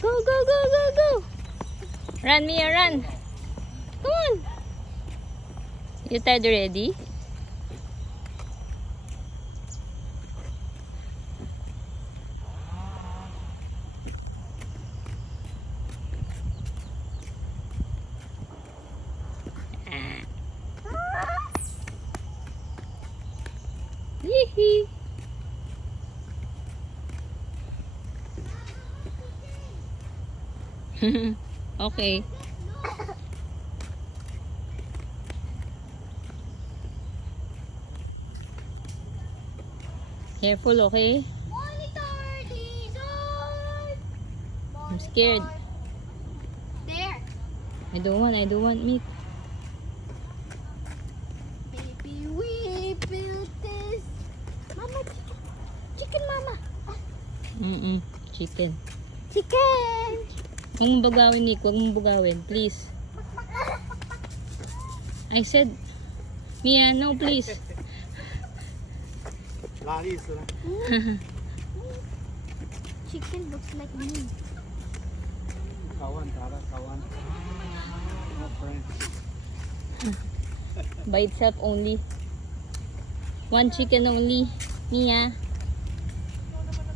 Go, go, go, go, go. Run, Mia, run. Come on. You tired already? Yee-hee. Okay. Careful, okay? Monitor dessert. I'm scared. There. I don't want meat. Baby, we built this. Mama, chicken, mama. Chicken. Chicken. Huwag mong bugawin, Nick. Huwag mong bugawin. Please. I said, Mia, no, please. Chicken looks like me. By itself only. One chicken only. Mia.